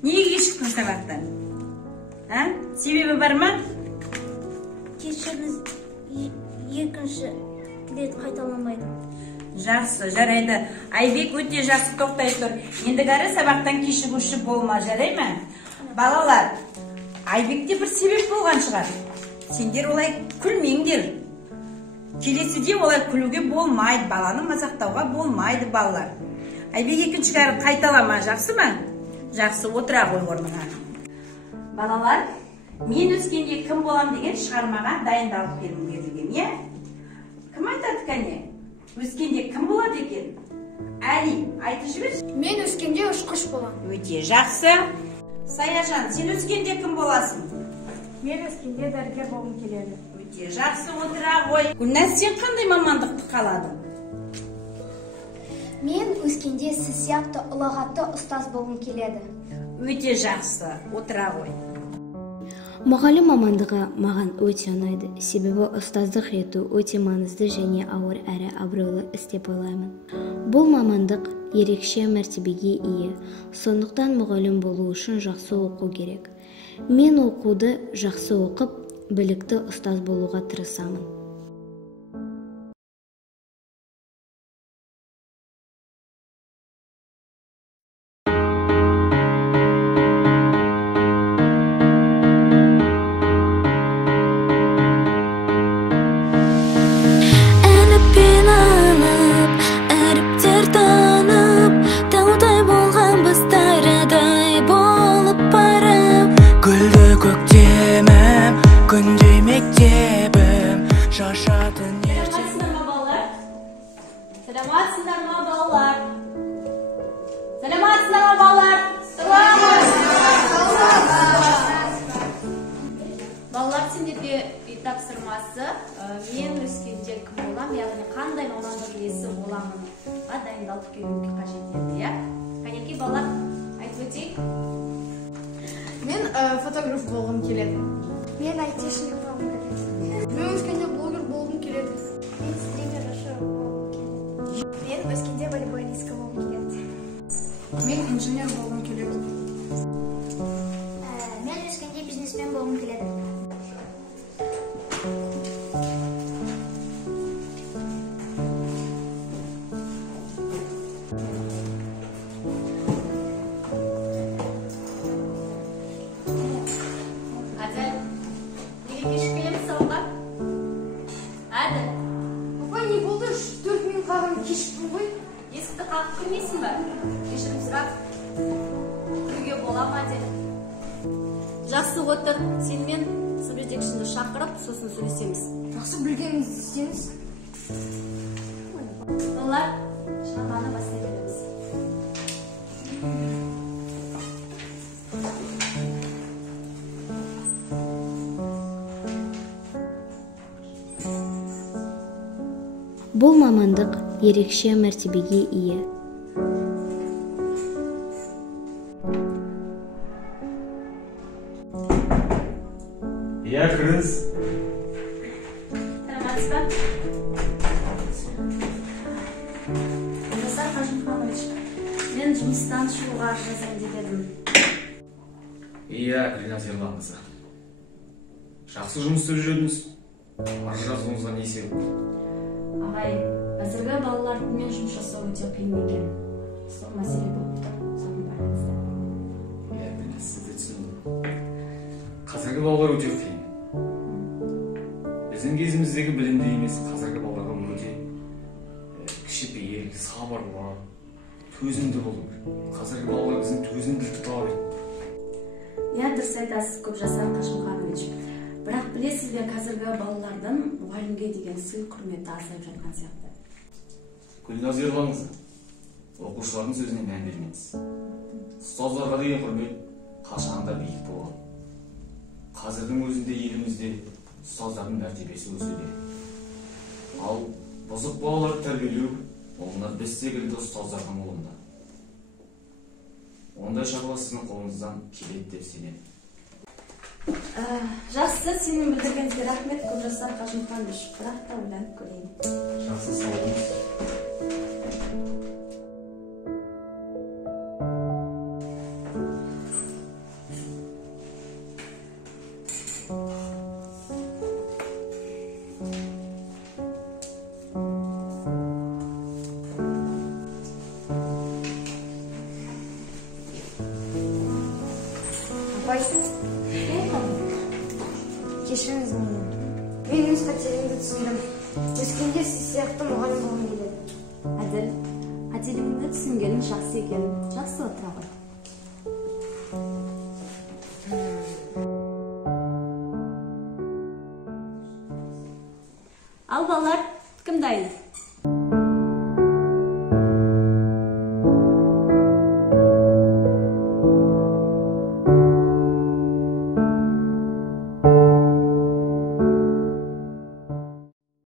Неге кешіктің сабақтан? Себебі бар ма? Кешіріңіз, екінші рет қайталамайды. Жақсы, жарайды. Айбек өте жақсы тоқтай тұр. Ендігәрі сабақтан кешігуші болма, жарай ма? Балалар, Айбекте бір себеп болған шығар. Сендер олай күлмеңдер. Келесіде олай күлуге болмайды, баланы мазақтауға болмайды балалар. Айбек екінші кәрі қайталама, жақсы ма? Жақсы, отыра ғой орныңа. Балалар, мен өскенде кім болам деген шығармаға дайындалып берілген, е? Кім айтады кәне? Өскенде кім болады екен? Әли, айтып жіберші. Мен өскенде ұшқыш болам. Өте жақсы. Саяжан, сен өскенде кім боласың? Мен өскенде дәрігер болғым келеді. Өте жақсы, отыра ғой. Гүлназ, сен қандай мамандықты қаладың? Мен өскенде сіз сияқты ұлағатты ұстаз болғым келеді. Өте жақсы, отыра ғой. Мұғалім мамандығы маған өте ұнайды, себебі ұстаздық ету өте маңызды және ауыр әрі абыройлы іс деп ойлаймын. Бұл мамандық ерекше мәртебеге ие, сондықтан мұғалім болу үшін жақсы оқу керек. Мен оқуды жақсы оқып, білікті ұстаз болуға тырысамын. Саламатсыздар ма балалар? Саламатсыздар ма балалар? Балалар, сендерге үй тапсырмасы мен өскенде кім болам, яғни қандай мамандық иесі боламынға дайындалып келуге қажет еді, иә? Кәнекей балалар, айтып өтейік. Мен фотограф болғым келеді. Мен айтишник болғым келеді. Мен өскенде блогер болғым келеді. Мен стример болғым келеді. Мен өскенде волейболистка болғым келеді. Мен инженер болғым келеді. Мен өскенде бизнесмен болғым келеді. Кешіктім ғой. Есікті қағып кірмейсің бе? Кешірім сұрап, кіруге бола ма деді. Жақсы, отыр. Сен мен сынып жетекшіңді шақырып, сосын сөйлесеміз. Жақсы, білгеніңізді істеңіз. Балалар, шығарманы бастай береміз. Бұл мамандық ерекше мәртебеге ие. Иә, кіріңіз. Саламатсыз ба? Жасар Қажымханович, мен жұмыстан шығуға жазайын деп едім. Иә, Гүлназ Ерланқызы. Жақсы жұмыс істеп жүрдіңіз. Арыз жазуыңызға не себеп? Ағай, қазіргі балалармен жұмыс жасау өте қиын екен. Сол мәселе болып тұр, соған байланысты. Иә, мен сізді түсіндім. Қазіргі балалар өте қиын. Біздің кезіміздегі білімді емес, қазіргі балаларға өте кішіпейіл, сабырлы, төзімді болу керек. Қазіргі балалар біздің төзімділікті талап етеді. Иә, дұрыс айтасыз, көп жасар Қажымханович. Бірақ білесіз бе, қазіргі балалардың мұғалімге деген сый құрметі азайып жатқан сияқты. Гүлназ Ерланқызы, оқушылардың сөзіне мән бермеңіз. Ұстаздарға деген құрмет қашанда биік болған. Қазірдің өзінде елімізде ұстаздардың мәртебесі өсуде. Ал бұзық балаларды тәрбиелеу ол мына біз секілді ұстаздардың қолында. Ондай шаруа сіздің қолыңыздан келеді деп сенемін. Жақсы, сенің білдіргеніңе рахмет. Көп жасар Қажымхан Үш. Бірақ та ойланып көрейін. Жақсы, сау болыңыз. Апай, кешіріңіз мені. Мен өз қателігімді түсіндім. Өскенде сіз сияқты мұғалім болғым келеді. Әділ, қателігіңді түсінгенің жақсы екен. Жақсы отыра ғой. Ал балалар, кім дайын?